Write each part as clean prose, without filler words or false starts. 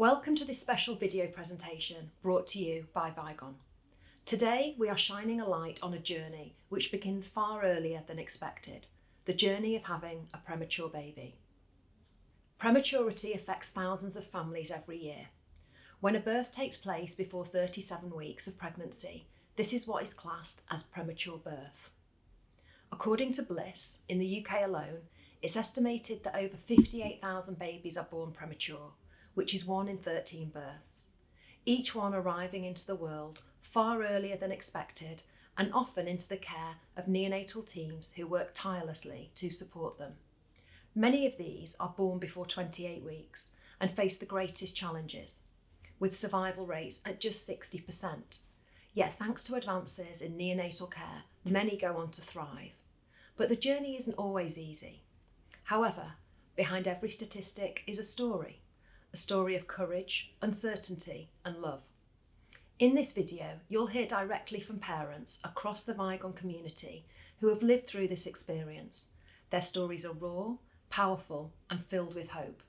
Welcome to this special video presentation brought to you by Vygon. Today we are shining a light on a journey which begins far earlier than expected, the journey of having a premature baby. Prematurity affects thousands of families every year. When a birth takes place before 37 weeks of pregnancy, this is what is classed as premature birth. According to Bliss, in the UK alone, it's estimated that over 58,000 babies are born premature, which is 1 in 13 births, each one arriving into the world far earlier than expected and often into the care of neonatal teams who work tirelessly to support them. Many of these are born before 28 weeks and face the greatest challenges, with survival rates at just 60%. Yet thanks to advances in neonatal care, many go on to thrive. But the journey isn't always easy. However, behind every statistic is a story of courage, uncertainty and love. In this video, you'll hear directly from parents across the Vygon community who have lived through this experience. Their stories are raw, powerful and filled with hope.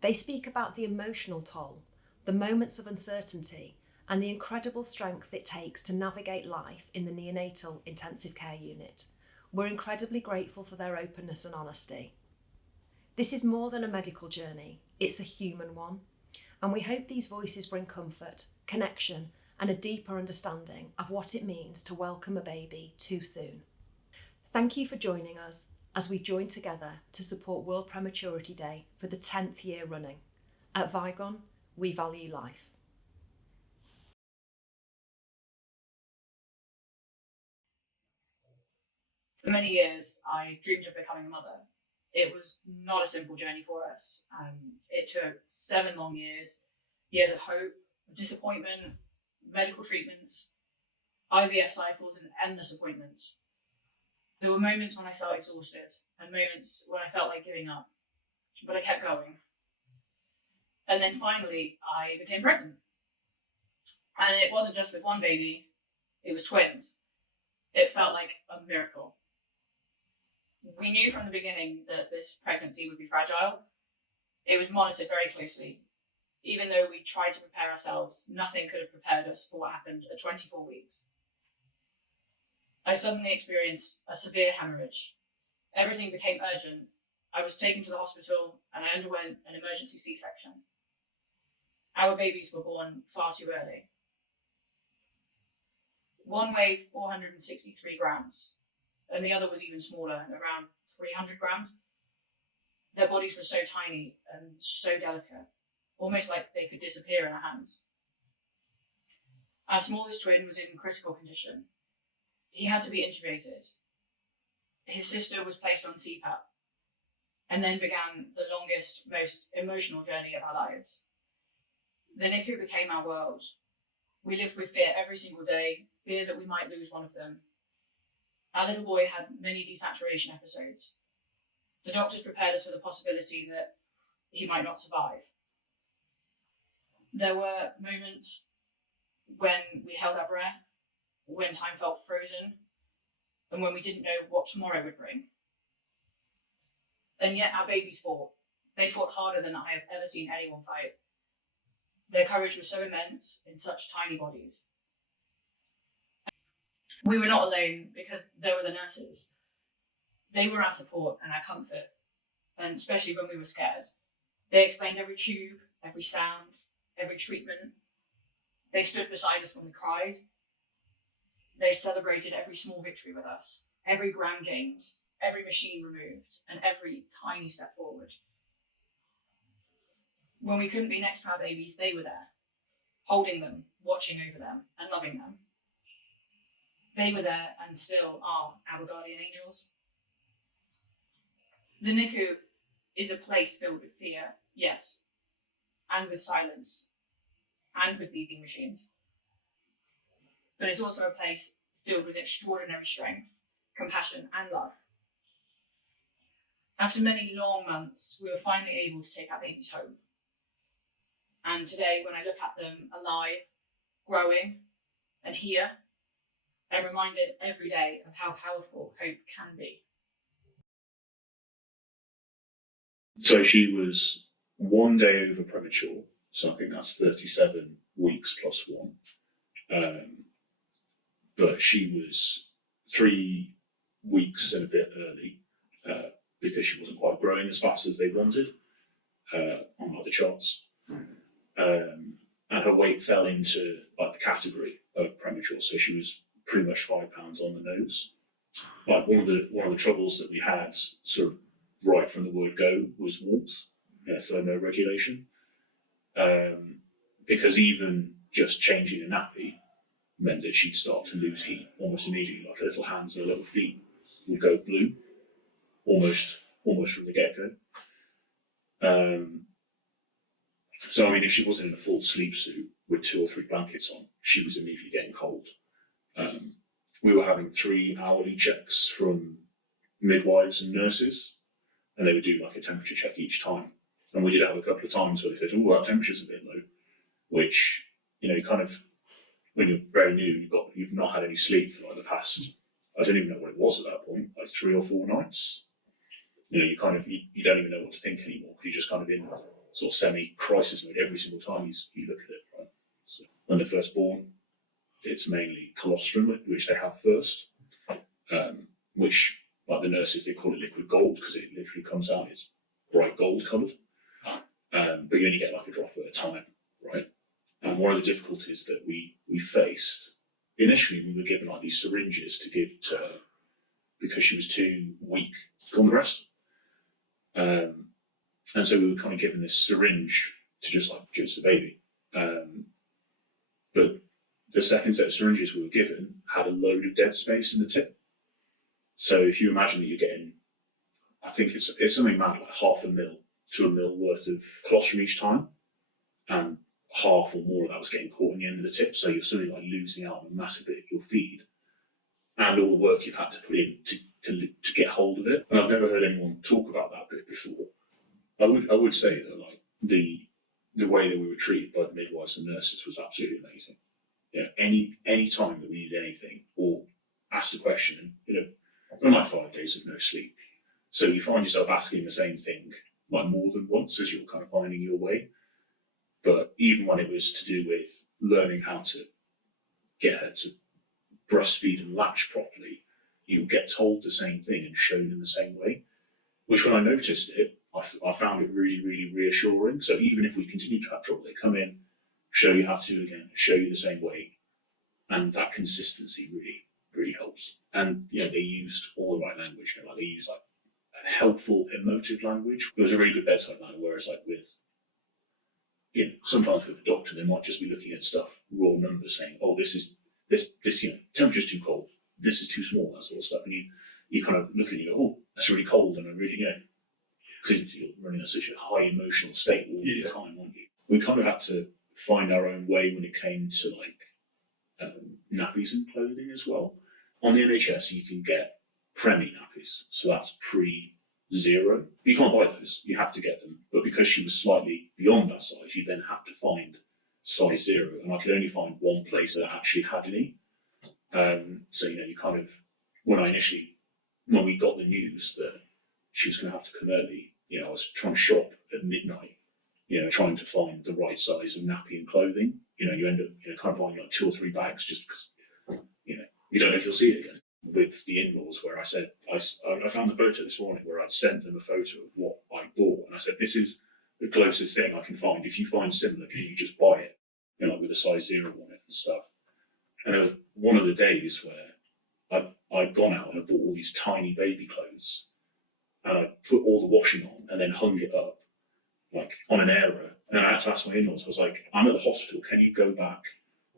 They speak about the emotional toll, the moments of uncertainty and the incredible strength it takes to navigate life in the neonatal intensive care unit. We're incredibly grateful for their openness and honesty. This is more than a medical journey, it's a human one, and we hope these voices bring comfort, connection, and a deeper understanding of what it means to welcome a baby too soon. Thank you for joining us as we join together to support World Prematurity Day for the 10th year running. At Vygon, we value life. For many years, I dreamed of becoming a mother. It was not a simple journey for us. It took 7 long years of hope, of disappointment, medical treatments, IVF cycles, and endless appointments. There were moments when I felt exhausted and moments when I felt like giving up, but I kept going. And then finally, I became pregnant. And it wasn't just with one baby, it was twins. It felt like a miracle. We knew from the beginning that this pregnancy would be fragile. It was monitored very closely. Even though we tried to prepare ourselves, nothing could have prepared us for what happened at 24 weeks. I suddenly experienced a severe hemorrhage. Everything became urgent. I was taken to the hospital and I underwent an emergency C-section. Our babies were born far too early. One weighed 463 grams. And the other was even smaller, around 300 grams. Their bodies were so tiny and so delicate, almost like they could disappear in our hands. Our smallest twin was in critical condition. He had to be intubated. His sister was placed on CPAP, and then began the longest, most emotional journey of our lives. The NICU became our world. We lived with fear every single day, fear that we might lose one of them. Our little boy had many desaturation episodes. The doctors prepared us for the possibility that he might not survive. There were moments when we held our breath, when time felt frozen, and when we didn't know what tomorrow would bring. And yet our babies fought. They fought harder than I have ever seen anyone fight. Their courage was so immense in such tiny bodies. We were not alone because there were the nurses. They were our support and our comfort, and especially when we were scared. They explained every tube, every sound, every treatment. They stood beside us when we cried. They celebrated every small victory with us, every gram gained, every machine removed, and every tiny step forward. When we couldn't be next to our babies, they were there, holding them, watching over them, and loving them. They were there and still are our guardian angels. The NICU is a place filled with fear, yes, and with silence, and with beeping machines. But it's also a place filled with extraordinary strength, compassion, and love. After many long months, we were finally able to take our babies home. And today, when I look at them alive, growing, and here, I'm reminded every day of how powerful hope can be. So she was 1 day over premature, so I think that's 37 weeks plus 1. But she was 3 weeks and a bit early because she wasn't quite growing as fast as they wanted on like the charts. And her weight fell into like the category of premature, so she was pretty much 5 pounds on the nose. Like one of the troubles that we had sort of right from the word go was warmth, thermoregulation, because even just changing a nappy meant that she'd start to lose heat almost immediately. Like her little hands and her little feet would go blue almost from the get-go. So I mean, if she wasn't in a full sleep suit with 2 or 3 blankets on, she was immediately getting cold. We were having 3 hourly checks from midwives and nurses, and they would do like a temperature check each time. And we did have a couple of times where they said, "Oh, that temperature's a bit low," which, you know, you kind of, when you're very new, you've not had any sleep for like the past, I don't even know what it was at that point, like 3 or 4 nights. You know, you don't even know what to think anymore because you're just kind of in sort of semi-crisis mode every single time you look at it, right? So when they're first born, it's mainly colostrum, which they have first, which, like the nurses, they call it liquid gold because it literally comes out, it's bright gold coloured. But you only get like a drop at a time, right? And one of the difficulties that we faced, initially we were given like these syringes to give to her because she was too weak to go on the breast. And so we were kind of given this syringe to just like give it to the baby. But the second set of syringes we were given had a load of dead space in the tip. So if you imagine that you're getting, I think it's something mad, like 0.5 ml to 1 ml worth of colostrum each time, and half or more of that was getting caught in the end of the tip. So you're suddenly like losing out on a massive bit of your feed and all the work you've had to put in to get hold of it. And I've never heard anyone talk about that bit before. I would say that like the way that we were treated by the midwives and nurses was absolutely amazing. You know, any time that we needed anything or asked a question, you know, on like 5 days of no sleep. So you find yourself asking the same thing like more than once as you're kind of finding your way. But even when it was to do with learning how to get her to breastfeed and latch properly, you get told the same thing and shown in the same way, which when I noticed it, I found it really, really reassuring. So even if we continue to have trouble, they come in, show you how to do it again, show you the same way. And that consistency really, really helps. And, you know, they used all the right language. You know, like they used like a helpful, emotive language. It was a really good bedside manner, whereas like with, you know, sometimes with a doctor, they might just be looking at stuff, raw numbers, saying, "Oh, this, you know, temperature's too cold, this is too small," that sort of stuff. And you kind of look and you go, "Oh, that's really cold," and I really, you know, because you're running at such a high emotional state all the time, aren't you? We kind of had to find our own way when it came to like nappies and clothing as well. On the NHS, you can get Premi nappies, so that's pre-0. You can't buy those, you have to get them. But because she was slightly beyond that size, you then have to find size 0, and I could only find one place that actually had any. So, you know, you kind of, when we got the news that she was going to have to come early, you know, I was trying to shop at midnight, you know, trying to find the right size of nappy and clothing. You know, you end up, you know, kind of buying like 2 or 3 bags just because, you know, you don't know if you'll see it again. With the in-laws, where I said, I found the photo this morning where I'd sent them a photo of what I bought, and I said, "This is the closest thing I can find. If you find similar, can you just buy it, you know, like with a size 0 on it and stuff?" And it was one of the days where I'd gone out and I bought all these tiny baby clothes, and I put all the washing on and then hung it up like on an aero. And I had to ask my in-laws, I was like, "I'm at the hospital, can you go back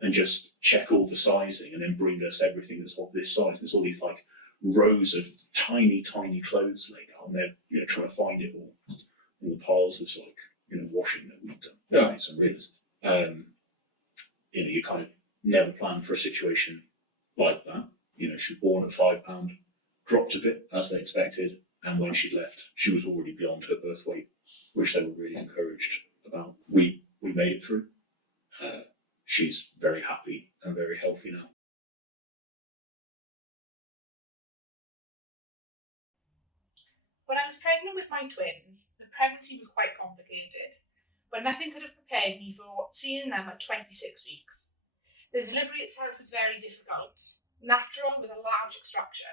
and just check all the sizing and then bring us everything that's of this size?" There's all these like rows of tiny, tiny clothes laid out, and they're, you know, trying to find it all in the piles of like, you know, washing that we've done. Yeah, it's unrealistic. You know, you kind of never plan for a situation like that. You know, she was born at 5 pound, dropped a bit as they expected, and when she left, she was already beyond her birth weight, which they were really encouraged about. We made it through. She's very happy and very healthy now. When I was pregnant with my twins, the pregnancy was quite complicated, but nothing could have prepared me for seeing them at 26 weeks. The delivery itself was very difficult, natural with a large extraction,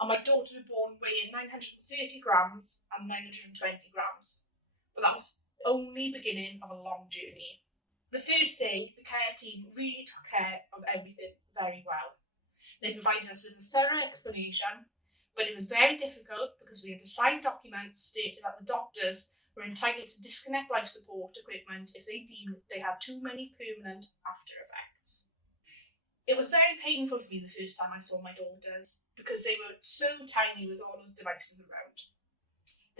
and my daughter was born weighing 930 grams and 920 grams, but that was only the beginning of a long journey. The first day, the care team really took care of everything very well. They provided us with a thorough explanation, but it was very difficult because we had to sign documents stating that the doctors were entitled to disconnect life support equipment if they deemed they had too many permanent after effects. It was very painful for me the first time I saw my daughters because they were so tiny with all those devices around.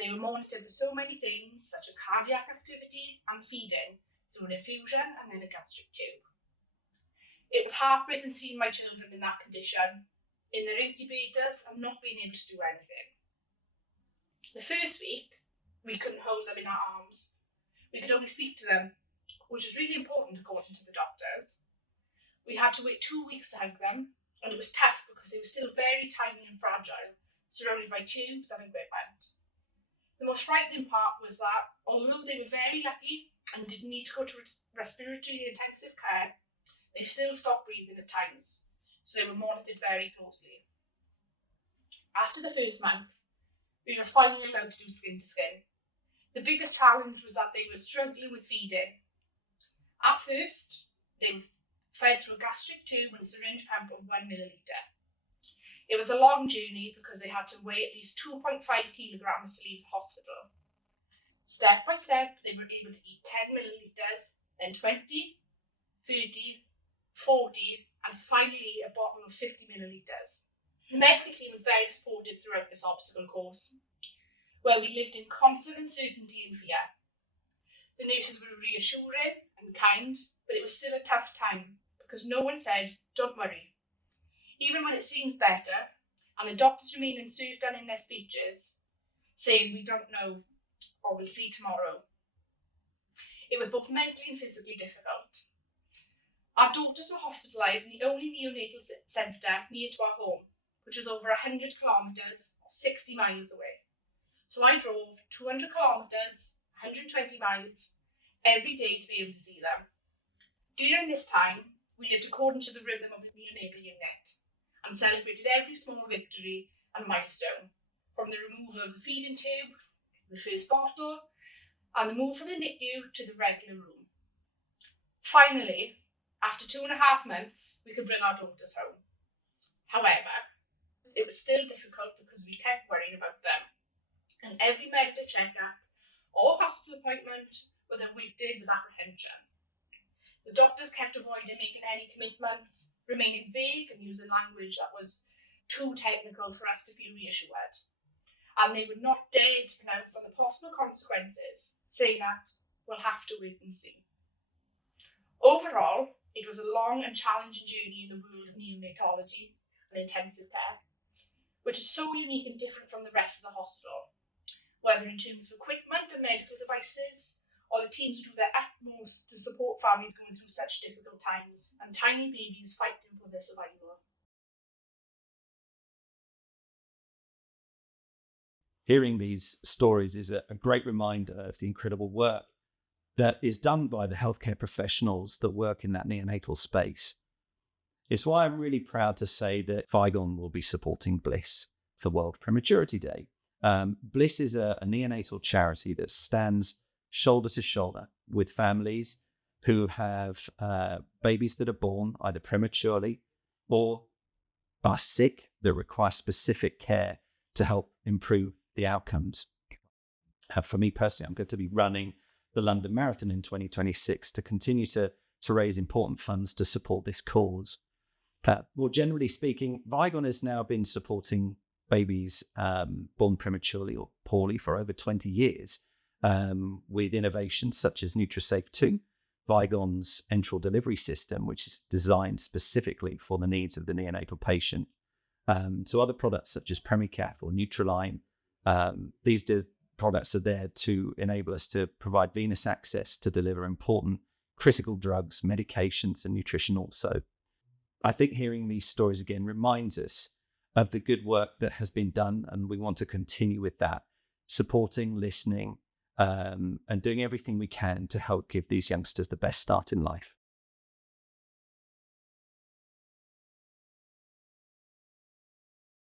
They were monitored for so many things such as cardiac activity and feeding, through an infusion and then a gastric tube. It was heartbreaking seeing my children in that condition, in their incubators and not being able to do anything. The first week, we couldn't hold them in our arms. We could only speak to them, which was really important according to the doctors. We had to wait 2 weeks to hug them, and it was tough because they were still very tiny and fragile, surrounded by tubes and equipment. The most frightening part was that, although they were very lucky and didn't need to go to respiratory intensive care, they still stopped breathing at times, so they were monitored very closely. After the first month, we were finally allowed to do skin to skin. The biggest challenge was that they were struggling with feeding. At first, they were fed through a gastric tube and syringe pump of 1 milliliter. It was a long journey because they had to weigh at least 2.5 kilograms to leave the hospital. Step by step, they were able to eat 10 milliliters, then 20, 30, 40, and finally a bottle of 50 milliliters. The medical team was very supportive throughout this obstacle course, where we lived in constant uncertainty and fear. The nurses were reassuring and kind, but it was still a tough time because no one said, "Don't worry." Even when it seems better, and the doctors remain uncertain in their speeches, saying, "We don't know," or "We'll see tomorrow." It was both mentally and physically difficult. Our daughters were hospitalised in the only neonatal centre near to our home, which was over 100 kilometres or 60 miles away. So I drove 200 kilometres, 120 miles, every day to be able to see them. During this time, we lived according to the rhythm of the neonatal unit and celebrated every small victory and milestone, from the removal of the feeding tube, the first bottle, and the move from the NICU to the regular room. Finally, after 2.5 months, we could bring our daughters home. However, it was still difficult because we kept worrying about them, and every medical checkup or hospital appointment was awaited with apprehension. The doctors kept avoiding making any commitments, remaining vague and using language that was too technical for us to feel reassured. And they would not dare to pronounce on the possible consequences, saying that we'll have to wait and see. Overall, it was a long and challenging journey in the world of neonatology and intensive care, which is so unique and different from the rest of the hospital, whether in terms of equipment and medical devices, or the teams who do their utmost to support families going through such difficult times and tiny babies fighting for their survival. Hearing these stories is a great reminder of the incredible work that is done by the healthcare professionals that work in that neonatal space. It's why I'm really proud to say that Vygon will be supporting Bliss for World Prematurity Day. Bliss is a neonatal charity that stands shoulder to shoulder with families who have babies that are born either prematurely or are sick that require specific care to help improve the outcomes. For me personally, I'm going to be running the London Marathon in 2026 to continue to raise important funds to support this cause. More generally speaking, Vygon has now been supporting babies born prematurely or poorly for over 20 years with innovations such as NutriSafe 2, Vygon's enteral delivery system, which is designed specifically for the needs of the neonatal patient, to other products such as Premicaf or Nutriline. These products are there to enable us to provide venous access to deliver important critical drugs, medications, and nutrition also. I think hearing these stories again reminds us of the good work that has been done, and we want to continue with that, supporting, listening, and doing everything we can to help give these youngsters the best start in life.